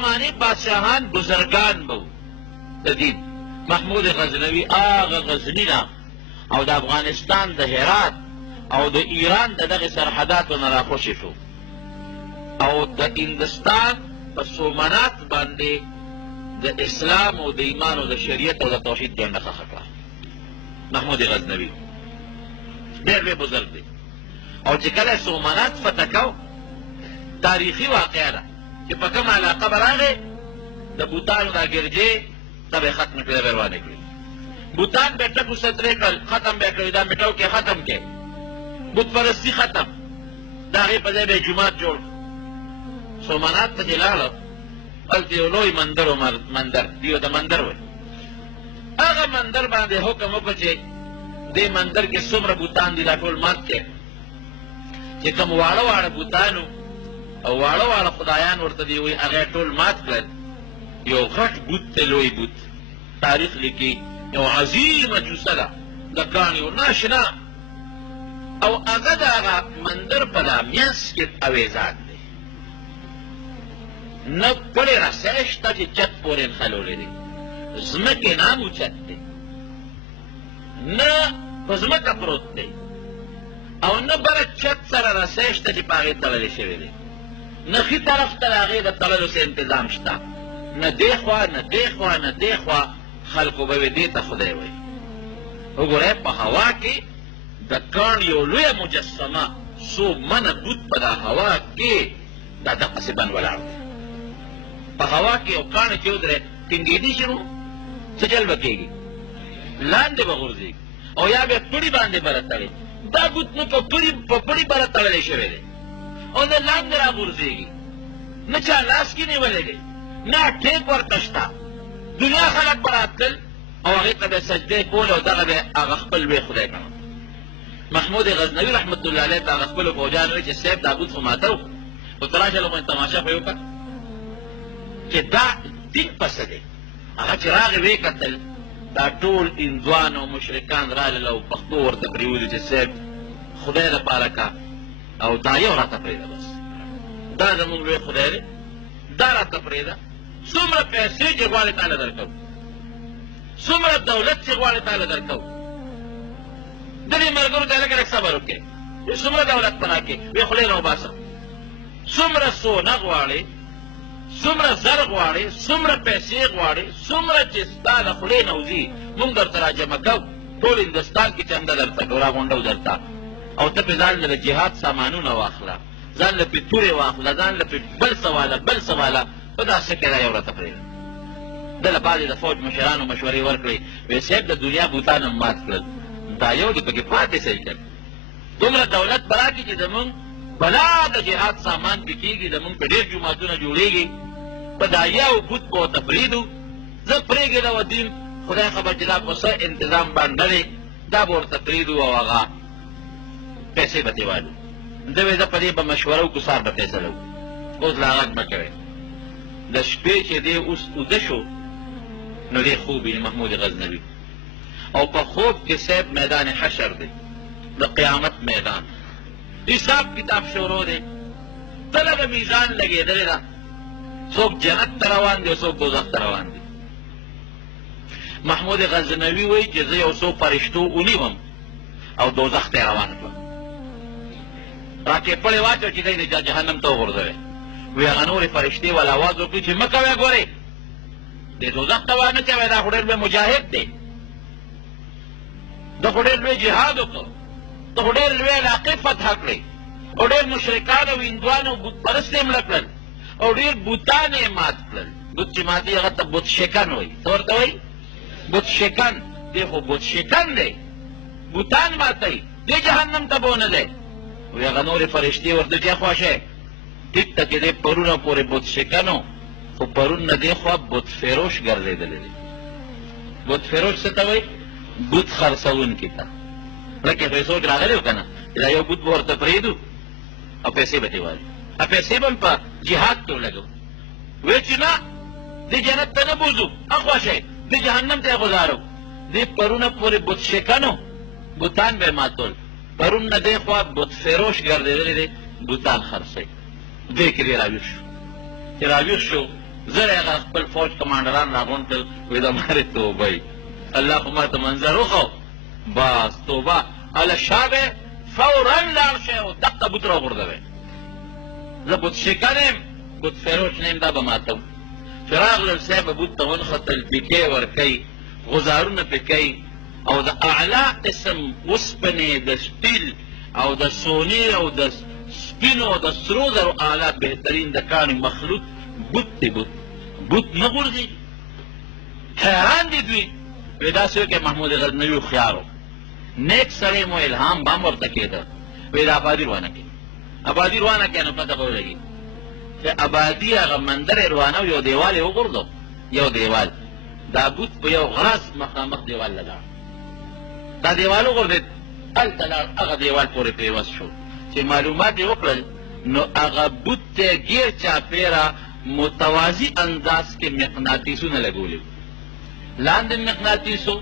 زمانې بادشاهان بزرگان به د دین. محمود غزنوي هغه غزني نه او د افغانستان د هرات او د ایران د دغې سرحداتو نه راخوشې شو او د هندوستان په سومنات باندې د اسلام او د ایمان او د شریعت او د توحید جنډه ښخه کړه. محمود غزنوي ډېر لوی بزرګ دی او چې کله سومنات فتح کو تاریخي واقعه ده چې په کومه علاقه به راغی د بوتانو دا ګرجې دا به یې ختمې کړې، دا به یې روانې کړې. بوتان به ټکو سترې کړل، ختم به یې کړې، دا میټو کې ختم کې، بت پرستي ختم، د هغې په ځای به یې جومات جوړ کړ. سومنات ته چې لاړه هلته یو لوی مندر و مندر دیو د مندر وایي. هغه مندر باندې حکم وکړ چې دې مندر کې څومره بوتان دي دا ټول مات کړي. چې کوم واړه واړه بوتانو او واړه واړه خدایان ورته دي وایي هغه ټول مات کړل. یو غټ بوت دی، لوی بوت، تاریخ لیکي یو عظیمه جوسه ده د کاڼي و ناشنا او هغه د هغه مندر په دا منځ کې اویزان دی، نه پړې رسۍ شته چې چت پورې نښلولی دی، ځمکې نه هم اوچت دی، نه په ځمکه پروت دی او نه بله چت سره رسۍ شته چې په هغې تړلی شوی دی، نه ښي طرف ته د هغې د تړلو څه انتظام شته، نه دې خوا نه دې خوا نه دې خوا. خلکو به وي دې ته خدای وایي. وګورئ په هوا کې د کاڼ یو لویه مجسمه څو منه بوت په دا هوا کې دا دقسې بند ولاړ دی. په هوا کې یو کاڼ چې ودرې ټینګېدی شي نو څه چل به کېږي، لاندې به غورځېږي او یا به پړي باندې بره تړي. دا بوت نو په پړي بره تړلی شوی دی او نه لاندې را غورځېږي، نه چا لاس کې نیولی دی، نه ټیک ورته شته. دنیا خلک به راتلل او هغې ته به یې سجدې کول او دغه به هغه خپل لوی خدای ګڼل. محمود غزنوي رحمت الله علیه ته هغه خپلو فوجیانو وایي چې صاحب دا بوت خو ماته و، خو ته راشه لږ تماشه خو یې وکړه چې دا دین پسه دی. هغه چې راغې ویې کتل دا ټول هندوان او مشرکان رالل او پښتو ورته پرېولي چې صاحب خدای دپاره که او دا یو راته پرېږده، بس دا زمونږ لوی خدای دی، دا راته پرېږده. څومره پیسې چې غواړې تاله درکوو، څومره دولت چې غواړې تاله درکوو. دغې ملګرو ته لږ لږ صبر وکړې، څومره دولت په راکړې، ویې خولې نه وباسه. څومره سونه غواړې، څومره زر غواړې، څومره پیسې غواړې، څومره چې ستا له خولې نه وځي مونږ درته راجمع کوو. ټول هندوستان کې چنده درته کوو، راغونډو درته او ته پې ځان له د جهاد سامانونه واخله، ځان له پې تورې واخله، ځان له پې بل څه واله بل څه واله. په داسې کې دا یو راته پرېږده. ده له بعضې د فوج مشرانو مشورې ورکړې، وایي صاحب د دنیا بوتان هم مات کړل، دا یو دې پکې پاتې صحیح کړ. دومره دولت به راکړي چې زمونږ بلا د جهاد سامان پې کېږي، زمونږ په ډېر جوماتونه جوړېږي، په دا یو بوت به ورته پرېږدو. زه پرېږده و دین خدای خبر چې دا په څه انتظام باندې دی، دا به ورته پرېږدو او هغه پیسې به ترې والو. ده وایي زه په دې به مشوره وکړو، سهار به فیصله وکړو. اوس لا غږ مه کوئ. د شپې چې دی اوس اوده شو نو دی خوب ویني محمود غزنوي او په خوب کې صاحب میدان حشر دی، د قیامت میدان، حساب کتاب شروع دی، تله د میزان لګېدلې ده، څوک جنت ته روان دی او څوک دوزخ ته روان دی. محمود غزنوي وایي چې زه یو څو فرشتو ونیوم او دوزخ ته یې روان کړم، راکې پړې واچو چې دی جهنم ته وغورځوی. وی هغه نورې فرشتې والا اواز وکړي چې مه کوئ، ګورئ دې دوزخ ته وانه چوئ، دا خو ډېر لوی مجاهد دی، ده خو ډېر لوی جهاد وکړو، ته خو ډېر لوی علاقې فتح کړې او ډېر مشرکان او هندوان او بت پرست یې مړه کړل او ډېر بوتان یې مات کړل. بت چې ماتي هغه ته بت شکن وایي. څه ورته وایي؟ بت شکن. دی خو بت شکن دی، بوتان ماتوي، دې جهنم ته به ونه دی. وی هغه نورې فرشتې ورته چې خوښی ټیک ته چې دی پرونه پورې بت شکنو، خو پرون نه دی خوا بت فروش ګرځېدلی دی. بت فروش څه ته وایي؟ بت خرڅوونکي ته. لکه پیسو کې راغلی و که نه چې دا یو بت به ورته پرېږدو او پیسې به ترې والو، پیسې به هم په جهاد کې ولګو. وایي چې نه دې جنت ته نه بوځو، اخوښی دې جهنم ته یې ګزارو. دې پرونه پورې بت شکنو، بوتان به یې ماتول، پرون نه دی خوا بت فروش ګرځېدلی دی، بوتان خرڅوي. دې کې دی راویښ شو. چې راویښ شو زر هغه خپل فوج کمانډران راغونډ کړل وایي د مارې توبه الله خو ما ته منظر وښو بس توبه هله شابه فورا لاړ شئ او دقه بوت راغورځوئ زه بوت شکن یم بوت فروش نه یم دا به ماتم چې راغلل صاحب بوت ته ونښتل پیکې ورکوي غزارونه پې کوي او د اعلی قسم اوسپنې د سټیل او د سونې او د سپینو او د سرو زرو اعلی بهترین د کاڼي مخلوط بوت دی بوت نه غورځي حیران دي دوی وایي داسې وکړئ محمود غزنوي هوښیار و نیک سړی مو الهام به هم ورته کېده وایي د ابادي روانه کړي ابادي روانه کړه نو پته به ولګي چې ابادي هغه مندر یې روانه و یو دیوال یې وغورځو یو دیوال دا بوت په یو غرس مخامخ دیوال له لاړ دا دیوال وغورځېد هلته لاړ هغه دیوال پورې پیوست شو چې معلومات یې وکړل نو هغه بوت ته ګیر چاپېره متوازي انداز کې مقناطیسونه لګولي لاندې مقناطیسو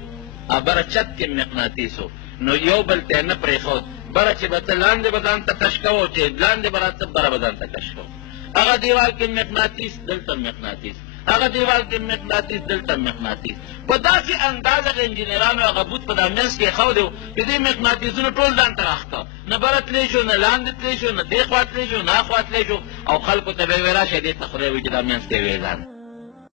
بره چت کې مقناطیسو نو یو بل ته نه پرېښود بره چې به ته لاندې بدن ته کش کوو چې لاندې به راته بره بدن ته کش کوو هغه دیوال کې مقناطیس دلته مقناطیس هغه دیوال کې مقناطیس دلته مقناطیس په داسې انداز هغه انجینرانو هغه بوت په دا منځ کې ایښودی و چې دې مقناطیسونه ټول ځان ته راښکه نه بره تللی شو نه لاندې تللی شو نه دې خوا تللی شو نه هخوا تللی شو او خلکو ته به یې ویل راشه دې ته خدای وایي چې دا منځ کې یې ویې ځان